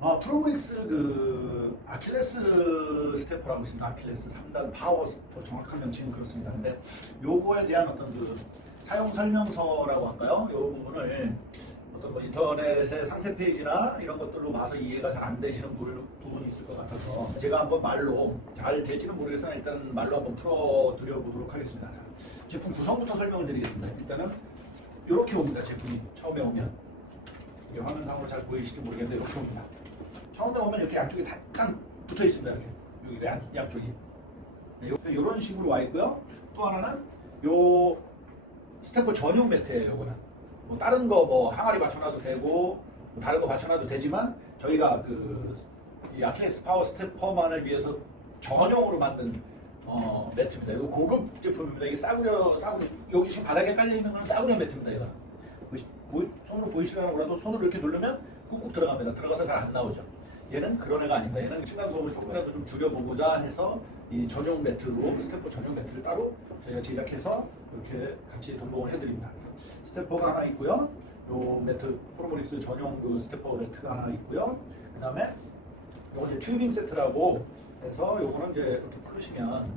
프로브릭스 그 아킬레스 스테퍼라고 있습니다. 아킬레스 3단 파워 정확한 명칭은 그렇습니다. 근데 요거에 대한 어떤 그 사용 설명서라고 할까요? 요 부분을 어떤 뭐 인터넷의 상세 페이지나 이런 것들로 봐서 이해가 잘 안 되시는 부분이 있을 것 같아서 제가 한번 말로 잘 될지는 모르겠으나 일단 말로 한번 풀어드려 보도록 하겠습니다. 자, 제품 구성부터 설명을 드리겠습니다. 일단은 이렇게 옵니다. 제품이 처음에 오면 이 화면상으로 잘 보이실지 모르겠는데 이렇게 옵니다. 처음에 오면 이렇게 양쪽이 딱 붙어 있습니다. 이렇게 여기 양쪽이 이런 식으로 와 있고요. 또 하나는 요 스테퍼 전용 매트예요. 요거는 뭐 다른 거 뭐 항아리 받쳐놔도 되고 뭐 다른 거 받쳐놔도 되지만 저희가 이 아킬레스 파워 스테퍼만을 위해서 전용으로 만든 매트입니다. 이거 고급 제품입니다. 이게 싸구려 여기 지금 바닥에 깔려 있는 건 싸구려 매트입니다. 이거는 손으로 보이시려나 몰라도 손으로 이렇게 누르면 꾹꾹 들어갑니다. 들어가서 잘 안 나오죠. 얘는 그런 애가 아닙니다. 얘는 층간소음을 조금이라도 좀 줄여보고자 해서 이 전용 매트로 스테퍼 전용 매트를 따로 저희가 제작해서 이렇게 같이 동봉을 해드립니다. 스테퍼가 하나 있고요. 요 매트 프로모릭스 전용 그 스테퍼 매트가 하나 있고요. 그 다음에 요거 이제 튜빙 세트라고 해서 요거는 이제 이렇게 풀으시면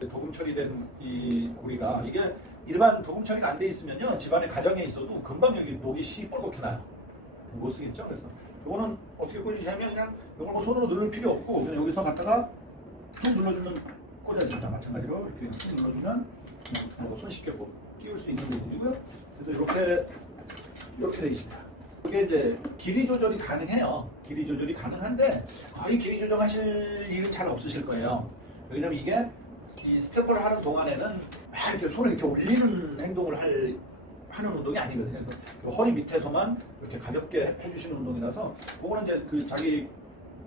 도금 처리된 이 고리가 이게 일반 도금 처리가 안 돼 있으면요 집안에 가정에 있어도 금방 여기 목이 시뻘겋게 나요. 못 쓰겠죠. 그래서 요거는 어떻게 꽂으시냐면 그냥 요걸 뭐 손으로 누를 필요 없고 그냥 여기서 갖다가 툭 눌러주면 꽂아집니다. 마찬가지로 이렇게 툭 눌러주면 손쉽게 끼울 수 있는 부분이고요. 그래서 이렇게 되어 있습니다. 이게 이제 길이 조절이 가능해요. 길이 조절이 가능한데 거의 길이 조정하실 일은 잘 없으실 거예요. 왜냐면 이게 이 스테퍼를 하는 동안에는 막 이렇게 손을 이렇게 올리는 행동을 하는 운동이 아니거든요. 그래서 허리 밑에서만 이렇게 가볍게 해주시는 운동이라서 그거는 이제 그 자기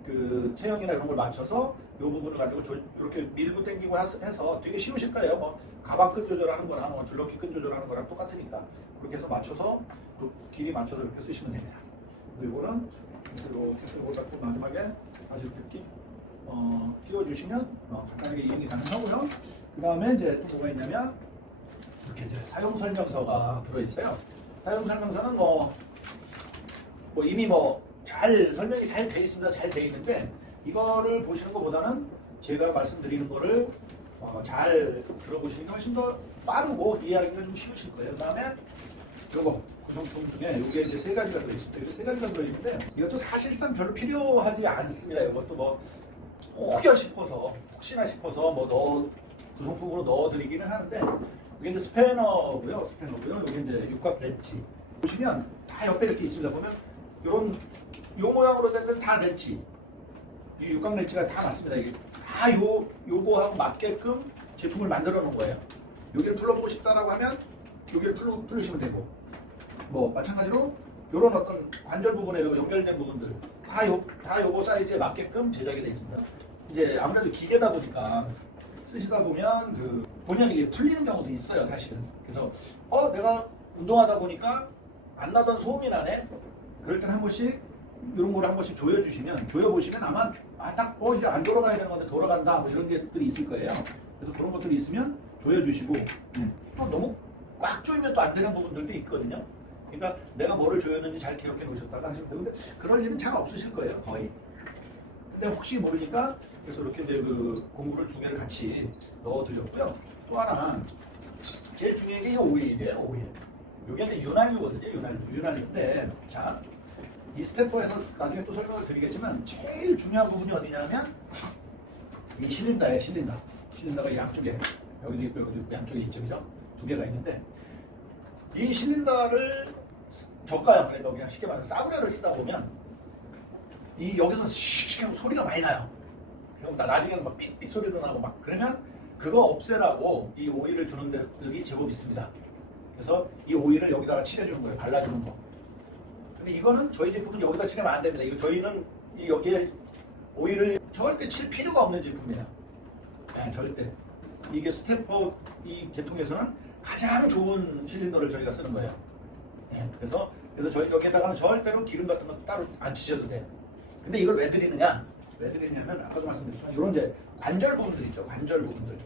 그 체형이나 이런 걸 맞춰서 이 부분을 가지고 이렇게 밀고 당기고 해서 되게 쉬우실 거예요. 뭐 가방 끈 조절하는 거나 뭐 줄넘기 끈 조절하는 거랑 똑같으니까 그렇게 해서 맞춰서 그 길이 맞춰서 이렇게 쓰시면 됩니다. 그리고 이거는 이렇게 들고 닦고 마지막에 다시 이렇게 끼워주시면 간단하게 이용이 가능하고요. 그 다음에 이제 또 뭐가 있냐면 이렇게 이제 사용 설명서가 들어있어요. 사용 설명서는 뭐 이미 잘 설명이 잘 돼 있습니다. 잘 돼 있는데 이거를 보시는 것보다는 제가 말씀드리는 거를 잘 들어보시는 게 훨씬 더 빠르고 이해하기가 좀 쉬우실 거예요. 그 다음에 요거 구성품 중에 이게 이제 세 가지가 들어있습니다. 이게 세 가지가 들어있는데 이것도 사실상 별로 필요하지 않습니다. 이것도 혹시나 싶어서 구성품으로 넣어드리기는 하는데 이게 이제 스패너고요. 이게 이제 육각 렌치. 보시면 다 옆에 이렇게 있습니다. 보면 요 모양으로 된 다 렌치. 이 육각 렌치가 다 맞습니다. 이게 다 요거하고 맞게끔 제품을 만들어 놓은 거예요. 여기를 풀러보고 싶다라고 하면 여기를 풀으시면 되고 마찬가지로 요런 어떤 관절 부분에 연결된 부분들 다 요거 사이즈에 맞게끔 제작이 되어 있습니다. 이제 아무래도 기계다 보니까 쓰시다 보면 본연이 이게 풀리는 경우도 있어요, 사실은. 그래서 내가 운동하다 보니까 안 나던 소음이 나네. 그럴 때는 한 번씩 이런 거를 한 번씩 조여보시면 아마 이제 안 돌아가야 되는 건데 돌아간다 이런 것들이 있을 거예요. 그래서 그런 것들이 있으면 조여주시고 또 너무 꽉 조이면 또 안 되는 부분들도 있거든요. 그러니까 내가 뭐를 조였는지 잘 기억해 놓으셨다가 하시면 되는데 그럴 일은 잘 없으실 거예요, 거의. 근데 혹시 모르니까 그래서 이렇게 이제 공구를 두 개를 같이 넣어드렸고요. 또 하나 제일 중요한 게 이 오일이에요, 오일. 이게 이제 윤활유거든요, 윤활유인데 자, 이 스테퍼에서 나중에 또 설명을 드리겠지만 제일 중요한 부분이 어디냐면 이 실린더예요, 실린더가 양쪽에 여기도 있고 여기도 양쪽에 있죠, 그죠? 두 개가 있는데 이 실린더를 저가형 그러니까 그냥 쉽게 말해서 싸구려를 쓰다 보면 여기서 슉 하고 소리가 많이 나요. 그럼 나중에는 막 삑삑 소리도 나고 그러면 그거 없애라고 이 오일을 주는 데들이 제법 있습니다. 그래서 이 오일을 여기다가 칠해주는 거예요. 발라주는 거. 근데 이거는 저희 제품은 여기다 칠하면 안 됩니다. 저희는 여기에 오일을 절대 칠 필요가 없는 제품이에요. 네, 절대. 이게 스테퍼 이 계통에서는 가장 좋은 실린더를 저희가 쓰는 거예요. 네, 그래서 저희 여기에다가는 절대로 기름 같은 거 따로 안 치셔도 돼요. 근데 이걸 왜 드리느냐면 아까도 말씀드렸지만 이런 이제 관절 부분들 있죠. 관절 부분들.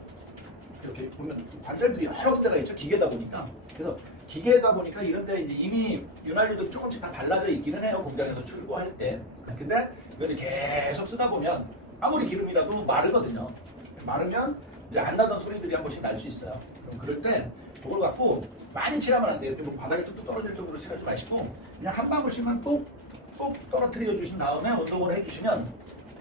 이렇게 보면 관절들이 여러 군데가 있죠. 기계다 보니까. 그래서 기계다 보니까 이런데 이제 이미 윤활유들이 조금씩 다 발라져 있기는 해요. 공장에서 출고할 때. 근데 이걸 계속 쓰다 보면 아무리 기름이라도 마르거든요. 마르면 이제 안 나던 소리들이 한 번씩 날 수 있어요. 그럼 그럴 때 그걸 갖고 많이 칠하면 안 돼요. 이렇게 뭐 바닥에 뚝뚝 떨어질 정도로 칠하지 마시고 그냥 한 방울씩만 똑 떨어뜨려 주신 다음에 운동을 해주시면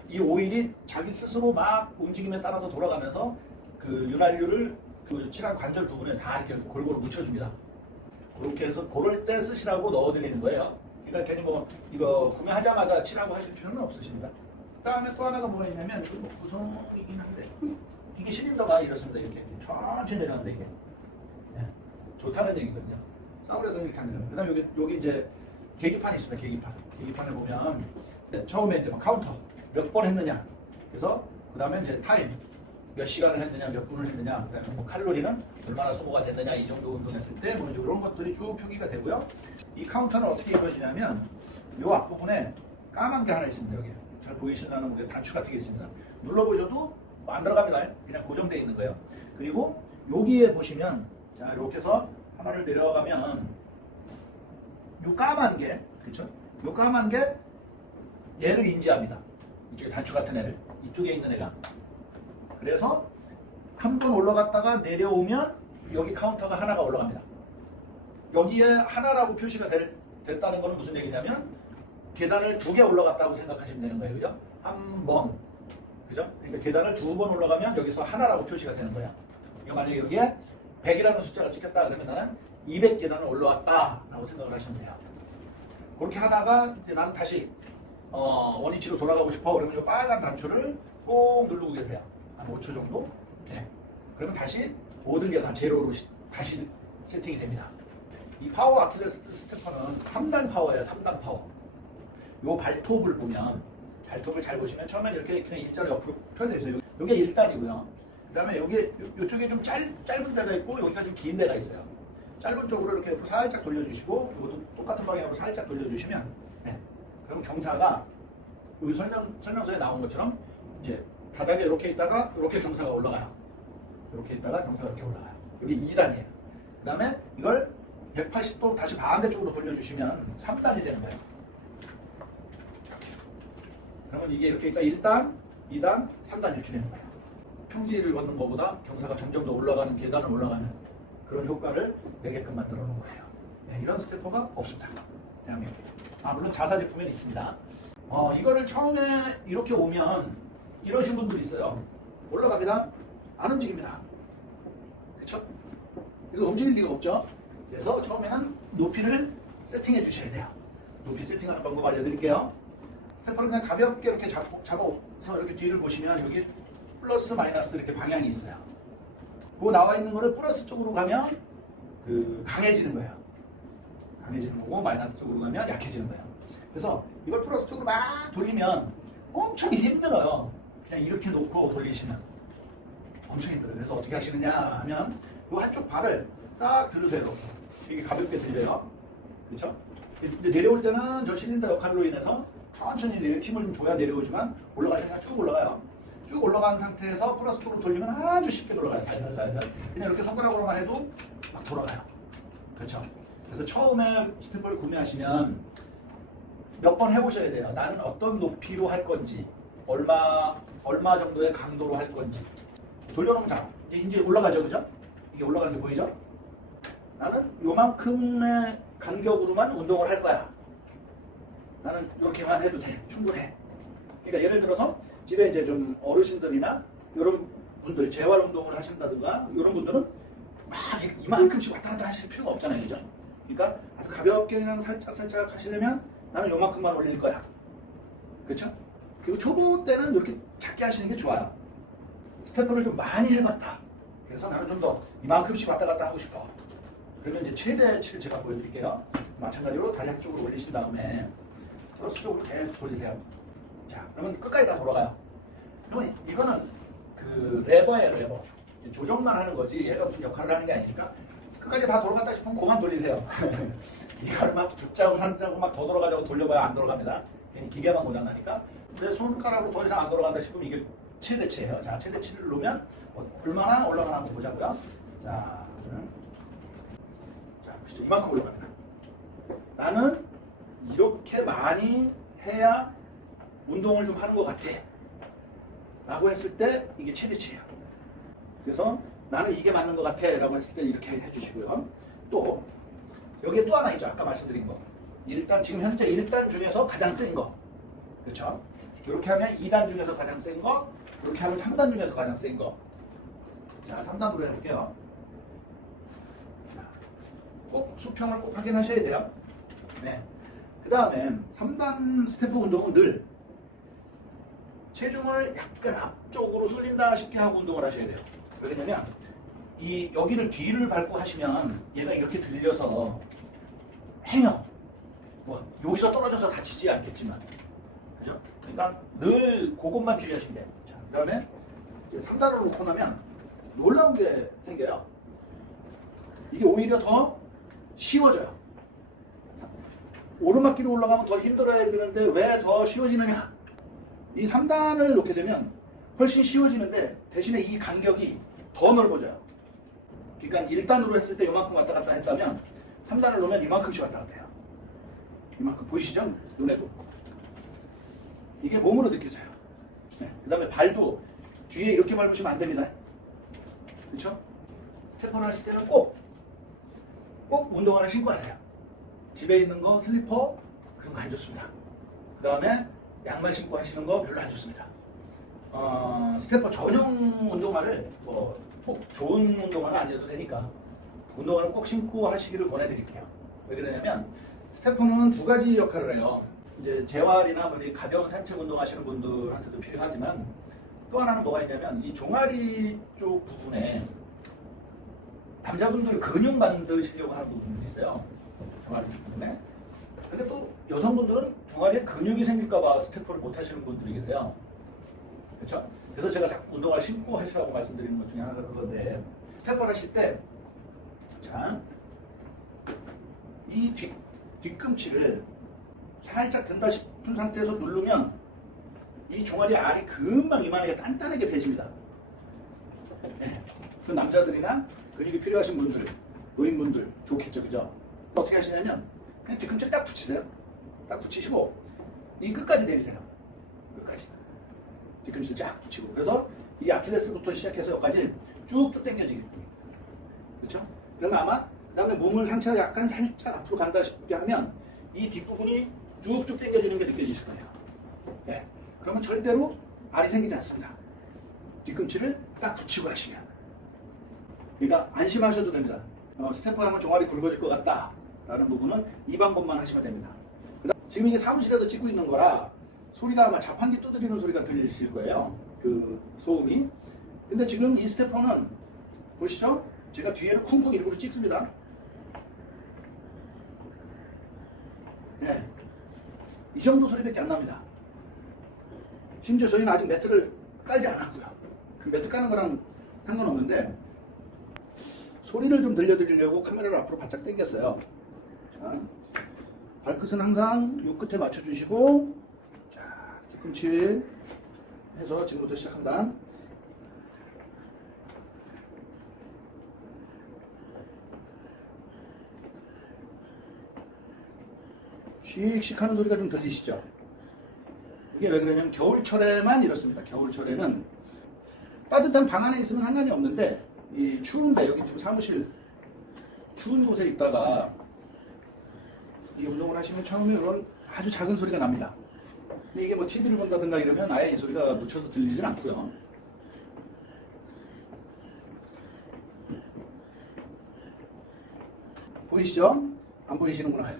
이 오일이 자기 스스로 막 움직임에 따라서 돌아가면서 그 윤활유를 그 칠한 관절 부분에 다 이렇게 골고루 묻혀줍니다. 그렇게 해서 그럴 때 쓰시라고 넣어드리는 거예요. 그러니까 괜히 뭐 이거 구매하자마자 칠하고 하실 필요는 없으십니다. 그다음에 또 하나가 뭐가 있냐면 이거 뭐 구성이긴 한데 이게 실린더가 이렇습니다. 이렇게 천천히 내려가는데 이게 네. 좋다는 얘기거든요. 싸우려도 이렇게 안 내려요. 그다음에 여기 이제 계기판이 있습니다. 계기판에 보면 네, 처음에 이제 뭐 카운터 몇 번 했느냐. 그래서 그다음에 이제 타임 몇 시간을 했느냐, 몇 분을 했느냐, 그다음에 뭐 칼로리는 얼마나 소모가 됐느냐 이 정도 운동했을 때 뭐 이런 것들이 쭉 표기가 되고요. 이 카운터는 어떻게 이루어지냐면 이 앞부분에 까만 게 하나 있습니다. 여기 잘 보이시나는 게 단추 같은 게 있습니다. 눌러보셔도 안 들어갑니다. 그냥 고정되어 있는 거예요. 그리고 여기에 보시면 자 이렇게 해서 하나를 내려가면 요 까만 게 그렇죠? 요 까만 게 얘를 인지합니다. 이쪽에 단추 같은 애를 이쪽에 있는 애가 그래서 한 번 올라갔다가 내려오면 여기 카운터가 하나가 올라갑니다. 여기에 하나라고 표시가 됐다는 것은 무슨 얘기냐면 계단을 2개 올라갔다고 생각하시면 되는 거예요. 그죠? 한 번. 그죠? 그러니까 계단을 2번 올라가면 여기서 하나라고 표시가 되는 거야. 이거 만약에 여기에 100이라는 숫자가 찍혔다 그러면 나는 200계단을 올라왔다 라고 생각을 하시면 돼요. 그렇게 하다가 이제 나는 다시 원위치로 돌아가고 싶어. 그러면 이 빨간 단추를 꼭 누르고 계세요. 한 5초 정도. 네. 그러면 다시 모든 게 다 제로로 다시 세팅이 됩니다. 이 파워 아킬레스 스테퍼는 3단 파워예요. 3단 파워. 요 발톱을 보면 발톱을 잘 보시면 처음에는 이렇게 그냥 일자로 옆으로 펴져 있어요. 요게 1단이고요. 그 다음에 여기 요쪽에 좀 짧은 데가 있고 여기가 좀 긴 데가 있어요. 짧은 쪽으로 이렇게 옆으로 살짝 돌려주시고 이것도 똑같은 방향으로 살짝 돌려주시면 네. 그럼 경사가 여기 설명서에 나온 것처럼 이제 바닥에 이렇게 있다가 이렇게 경사가 올라가요. 이렇게 있다가 경사가 이렇게 올라가요. 여기 2단이에요. 그 다음에 이걸 180도 다시 반대쪽으로 돌려주시면 3단이 되는 거예요. 이렇게. 그러면 이게 이렇게 있다 1단, 2단, 3단 이렇게 되는 거예요. 평지를 걷는 것보다 경사가 점점 더 올라가는 계단을 올라가는 그런 효과를 내게끔 만들어 놓은 거예요. 네, 이런 스테퍼가 없습니다. 대한민국에. 물론 자사 제품에는 있습니다. 이거를 처음에 이렇게 오면 이러신 분들이 있어요. 올라갑니다. 안 움직입니다. 그렇죠? 이거 움직일 리가 없죠? 그래서 처음에는 높이를 세팅해 주셔야 돼요. 높이 세팅하는 방법 알려드릴게요. 스테퍼를 그냥 가볍게 이렇게 잡아서 이렇게 뒤를 보시면 여기 플러스 마이너스 이렇게 방향이 있어요. 그 나와 있는 거를 플러스 쪽으로 가면 강해지는 거예요. 강해지는 거고 마이너스 쪽으로 가면 약해지는 거예요. 그래서 이걸 플러스 쪽으로 막 돌리면 엄청 힘들어요. 그냥 이렇게 놓고 돌리시면 엄청 힘들어요. 그래서 어떻게 하시느냐 하면 이 한쪽 발을 싹 들으세요. 이렇게. 이게 가볍게 들려요. 그렇죠? 근데 내려올 때는 저 실린더 역할로 인해서 천천히 힘을 좀 줘야 내려오지만 올라가면 그냥 쭉 올라가요. 쭉 올라간 상태에서 플러스 쪽으로 돌리면 아주 쉽게 돌아가요. 살살살살. 그냥 이렇게 손가락으로만 해도 막 돌아가요. 그렇죠? 그래서 처음에 스테퍼를 구매하시면 몇 번 해보셔야 돼요. 나는 어떤 높이로 할 건지, 얼마 정도의 강도로 할 건지. 돌려놓으면 자, 이제 올라가죠, 그죠? 이게 올라가는 게 보이죠? 나는 요만큼의 간격으로만 운동을 할 거야. 나는 이렇게만 해도 돼. 충분해. 그러니까 예를 들어서 집에 이제 좀 어르신들이나 이런 분들 재활 운동을 하신다든가 이런 분들은 막 이만큼씩 왔다 갔다 하실 필요가 없잖아요, 그죠? 그러니까 아주 가볍게 그냥 살짝 하시려면 나는 요만큼만 올릴 거야. 그렇죠? 그리고 초보 때는 이렇게 작게 하시는 게 좋아요. 스테퍼를 좀 많이 해봤다. 그래서 나는 좀 더 이만큼씩 왔다 갔다 하고 싶어. 그러면 이제 최대치를 제가 보여드릴게요. 마찬가지로 다리 한쪽으로 올리신 다음에 플러스 쪽으로 계속 돌리세요. 자, 그러면 끝까지 다 돌아가요. 그러면 이거는 그 레버예요, 레버. 조정만 하는 거지 얘가 무슨 역할을 하는 게 아니니까 끝까지 다 돌아갔다 싶으면 그만 돌리세요. 이걸 막 붙자고 산자고 막 더 돌아가자고 돌려봐야 안 돌아갑니다. 괜히 기계만 고장나니까. 내 손가락으로 더 이상 안 돌아간다 싶으면 이게 최대치예요. 자, 최대치를 놓으면 얼마나 올라가나 한번 보자고요. 자, 보시죠. 이만큼 올라갑니다. 나는 이렇게 많이 해야 운동을 좀 하는 것 같아 라고 했을 때 이게 최대치예요. 그래서 나는 이게 맞는 것 같아 라고 했을 때 이렇게 해주시고요. 또 여기에 또 하나 있죠. 아까 말씀드린 거. 일단 지금 현재 1단 중에서 가장 센 거. 그렇죠? 이렇게 하면 2단 중에서 가장 센 거, 이렇게 하면 3단 중에서 가장 센 거. 자, 3단으로 해볼게요. 꼭 수평을 꼭 확인하셔야 돼요. 네. 그 다음에 3단 스태프 운동은 늘 체중을 약간 앞쪽으로 쏠린다 싶게 하고 운동을 하셔야 돼요. 왜냐면 이 여기를 뒤를 밟고 하시면 얘가 이렇게 들려서 해요. 뭐 여기서 떨어져서 다치지 않겠지만, 그죠? 그러니까 늘 그것만 주의하시면 돼요. 자, 그 다음에 3단으로 놓고 나면 놀라운 게 생겨요. 이게 오히려 더 쉬워져요. 오르막길을 올라가면 더 힘들어야 되는데 왜 더 쉬워지느냐? 이 3단을 놓게 되면 훨씬 쉬워지는데 대신에 이 간격이 더 넓어져요. 그러니까 1단으로 했을 때 이만큼 왔다 갔다 했다면 3단을 놓으면 이만큼씩 왔다 갔다 해요. 이만큼 보이시죠? 눈에도. 이게 몸으로 느껴져요. 네. 그 다음에 발도 뒤에 이렇게 밟으시면 안 됩니다. 그렇죠? 스태퍼를 하실 때는 꼭 운동화를 신고 하세요. 집에 있는 거 슬리퍼 그런 거 안 좋습니다. 그 다음에 양말 신고 하시는 거 별로 안 좋습니다. 스태퍼 전용 운동화를 꼭 좋은 운동화는 아니어도 되니까 운동화를 꼭 신고 하시기를 권해드릴게요. 왜 그러냐면 스태퍼는 두 가지 역할을 해요. 이제 재활이나 가벼운 산책 운동 하시는 분들한테도 필요하지만 또 하나는 뭐가 있냐면 이 종아리 쪽 부분에 남자분들 근육 만드시려고 하는 부분들이 있어요. 종아리 쪽 부분에. 근데 또 여성분들은 종아리에 근육이 생길까봐 스태퍼를 못 하시는 분들이 계세요. 그렇죠? 그래서 제가 자꾸 운동화를 신고 하시라고 말씀드리는 것 중에 하나가 그건데, 스태퍼를 하실 때, 자, 이 뒤꿈치를 살짝 든다 싶은 상태에서 누르면 이 종아리 알이 금방 이만하게 단단하게 배집니다. 네. 그 남자들이나 근육이 필요하신 분들, 노인분들 좋겠죠, 그죠? 어떻게 하시냐면 그냥 뒤꿈치 딱 붙이세요. 딱 붙이시고 이 끝까지 내리세요. 끝까지. 뒤꿈치를 쫙 붙이고. 그래서 이 아킬레스부터 시작해서 여기까지 쭉쭉 당겨지게. 그렇죠? 그러면 아마 그 다음에 몸을 상체를 약간 살짝 앞으로 간다 싶게 하면 이 뒷부분이 쭉쭉 당겨지는 게 느껴지실 거예요. 네. 그러면 절대로 알이 생기지 않습니다. 뒤꿈치를 딱 붙이고 하시면. 그러니까 안심하셔도 됩니다. 스태프 하면 종아리 굵어질 것 같다 라는 부분은 이 방법만 하시면 됩니다. 지금 이게 사무실에서 찍고 있는 거라 소리가 아마 자판기 두드리는 소리가 들리실 거예요. 그 소음이. 근데 지금 이 스태퍼는 보시죠? 제가 뒤에를 쿵쿵 일부러 찍습니다. 네. 이 정도 소리밖에 안 납니다. 심지어 저희는 아직 매트를 깔지 않았고요. 그 매트 까는 거랑 상관없는데 소리를 좀 들려드리려고 카메라를 앞으로 바짝 당겼어요. 자, 발끝은 항상 요 끝에 맞춰주시고, 자, 뒤꿈치 해서 지금부터 시작합니다. 씩씩 하는 소리가 좀 들리시죠? 이게 왜 그러냐면 겨울철에만 이렇습니다. 겨울철에는 따뜻한 방 안에 있으면 상관이 없는데 이 추운데 여기 지금 사무실 추운 곳에 있다가 이 운동을 하시면 처음에 이런 아주 작은 소리가 납니다. 근데 이게 뭐 TV를 본다든가 이러면 아예 이 소리가 묻혀서 들리진 않고요. 보이시죠? 안 보이시는구나.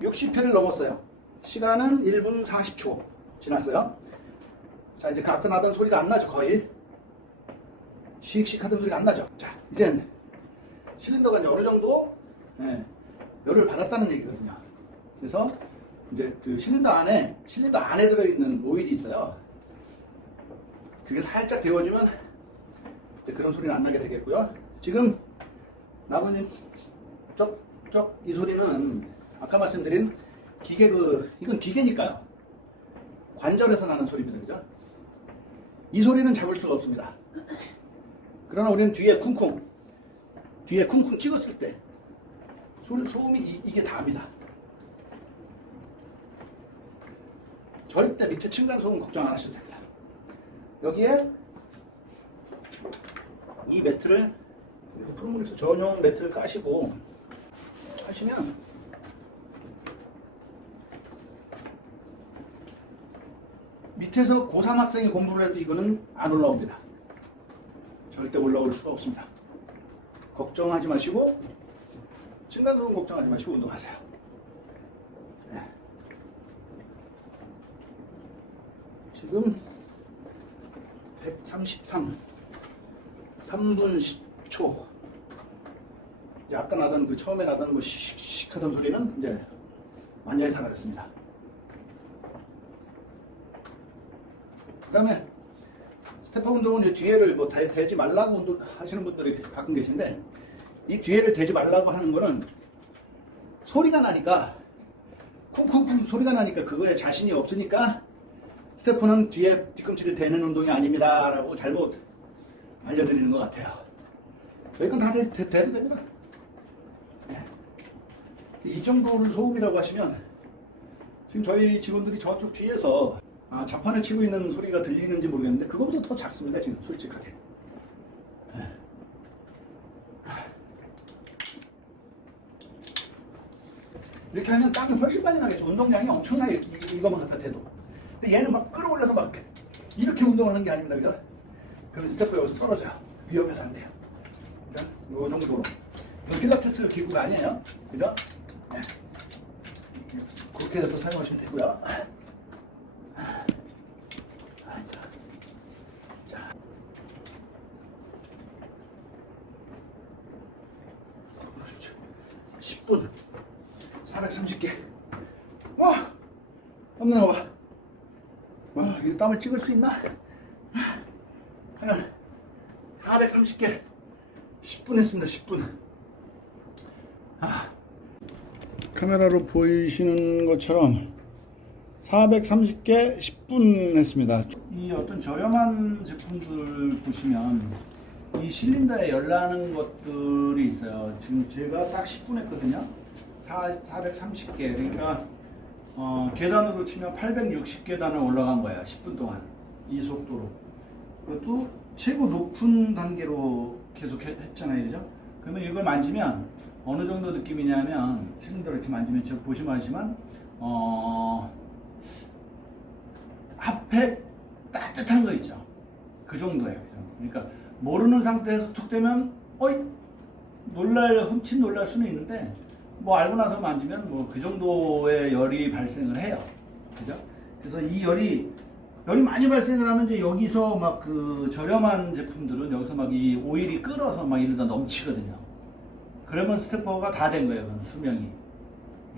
60회를 넘었어요. 시간은 1분 40초 지났어요. 자, 이제 가끔 나던 소리가 안 나죠, 거의. 씩씩 하던 소리가 안 나죠. 자, 이젠 실린더가 이제 어느 정도 열을 받았다는 얘기거든요. 그래서 이제 그 실린더 안에 들어있는 오일이 있어요. 그게 살짝 데워지면 그런 소리는 안 나게 되겠고요. 지금 나무님 쩍쩍 이 소리는 아까 말씀드린 기계 이건 기계니까요. 관절에서 나는 소리입니다. 그죠? 이 소리는 잡을 수가 없습니다. 그러나 우리는 뒤에 쿵쿵 찍었을 때 소음이 이게 다입니다. 절대 밑에 층간 소음 걱정 안 하셔도 됩니다. 여기에 이 매트를 프로모릭스 전용 매트를 까시고 하시면 밑에서 고3 학생이 공부를 해도 이거는 안 올라옵니다. 절대 올라올 수가 없습니다. 걱정하지 마시고 층간소음 걱정하지 마시고 운동하세요. 네. 지금 133 3분 10초. 이제 아까 나던 그 처음에 나던 그 씩씩 하던 소리는 이제 완전히 사라졌습니다. 그 다음에 스테퍼 운동은 이제 뒤에를 뭐 대지 말라고 운동 하시는 분들이 가끔 계신데, 이 뒤에를 대지 말라고 하는 거는 소리가 나니까, 쿵쿵쿵 소리가 나니까 그거에 자신이 없으니까 스테퍼는 뒤에 뒤꿈치를 대는 운동이 아닙니다 라고 잘못 알려드리는 것 같아요. 여기건 다 대도 됩니다. 네. 이 정도를 소음이라고 하시면, 지금 저희 직원들이 저쪽 뒤에서 자판을 치고 있는 소리가 들리는지 모르겠는데 그거보다 더 작습니다. 지금 솔직하게. 네. 이렇게 하면 땀이 훨씬 빨리 나겠죠. 운동량이 엄청나게 이거만 갖다 대도. 근데 얘는 막 끌어올려서 막 이렇게 운동하는 게 아닙니다. 그죠? 그럼 스태프 여기서 떨어져요. 위험해서 안 돼요. 그죠? 요 정도로. 이거 필라테스 기구가 아니에요. 그죠? 네. 그렇게 해서 사용하시면 되고요. 자. 10분 430개. 와! 땀 나와. 와, 이 땀을 찍을 수 있나? 하면 430개 10분 했습니다. 10분. 카메라로 보이시는 것처럼 430개 10분 했습니다. 이 어떤 저렴한 제품들 보시면 이 실린더에 열나는 것들이 있어요. 지금 제가 딱 10분 했거든요. 430개. 그러니까 계단으로 치면 860계단을 올라간 거야. 10분 동안. 이 속도로. 그것도 최고 높은 단계로 계속 했잖아요. 그죠? 그러면 이걸 만지면 어느 정도 느낌이냐면, 실린더를 이렇게 만지면 제가 보시면 아시지만 핫팩 따뜻한 거 있죠. 그 정도예요. 그러니까 모르는 상태에서 툭 대면 훔친 놀랄 수는 있는데, 뭐 알고 나서 만지면 뭐 그 정도의 열이 발생을 해요. 그죠? 그래서 이 열이 많이 발생을 하면 이제 여기서 막 그 저렴한 제품들은 여기서 막 이 오일이 끓어서 막 이러다 넘치거든요. 그러면 스테퍼가 다 된 거예요. 수명이.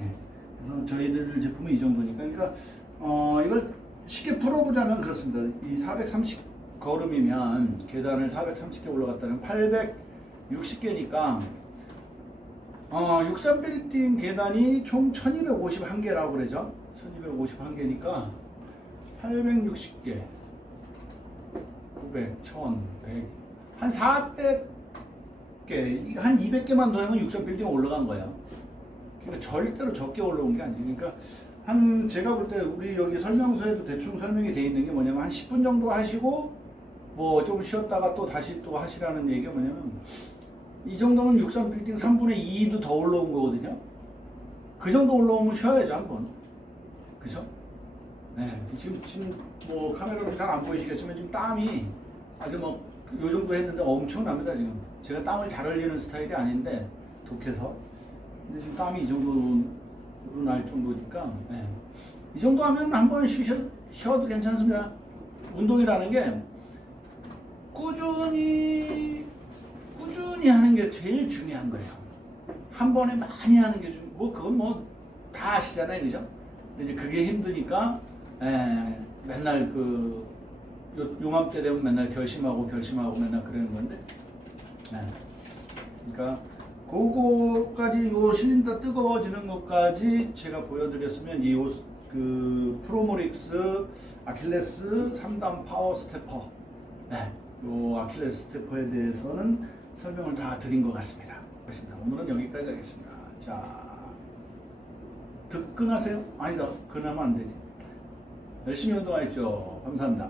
예. 그래서 저희들 제품은 이 정도니까. 그러니까 이걸 쉽게 풀어보자면 그렇습니다. 이 430 걸음이면 계단을 430개 올라갔다면 860개니까 63빌딩 계단이 총 1251개라고 그러죠. 1251개니까 860개 900, 1000, 100, 한 400개, 한 200개만 더 하면 63빌딩 올라간 거예요. 그러니까 절대로 적게 올라온 게 아니에요. 그러니까 제가 볼 때 우리 여기 설명서에도 대충 설명이 돼 있는 게 뭐냐면, 한 10분 정도 하시고 뭐 좀 쉬었다가 또 다시 또 하시라는 얘기가 뭐냐면, 이 정도면 63빌딩 3분의 2도 더 올라온 거거든요. 그 정도 올라오면 쉬어야죠, 한번. 그죠? 네. 지금 뭐 카메라로 잘 안 보이시겠지만 지금 땀이 아주 뭐 요 정도 했는데 엄청납니다, 지금. 제가 땀을 잘 흘리는 스타일이 아닌데, 독해서. 근데 지금 땀이 이 정도로 날 정도니까, 네. 이 정도 하면 한번 쉬어도 괜찮습니다. 운동이라는 게 꾸준히 하는 게 제일 중요한 거예요. 한 번에 많이 하는 게 뭐 그건 뭐 다 아시잖아요, 그죠? 근데 이제 그게 힘드니까 맨날 요맘때 되면 맨날 결심하고 맨날 그러는 건데, 그러니까 그거까지 요 실린더 뜨거워지는 것까지 제가 보여드렸으면 그 프로모릭스 아킬레스 3단 파워 스테퍼, 요 아킬레스 스테퍼에 대해서는 설명을 다 드린 것 같습니다. 오늘은 여기까지 하겠습니다. 자, 득근하세요? 아니다. 근하면 안 되지. 열심히 운동하십시오. 감사합니다.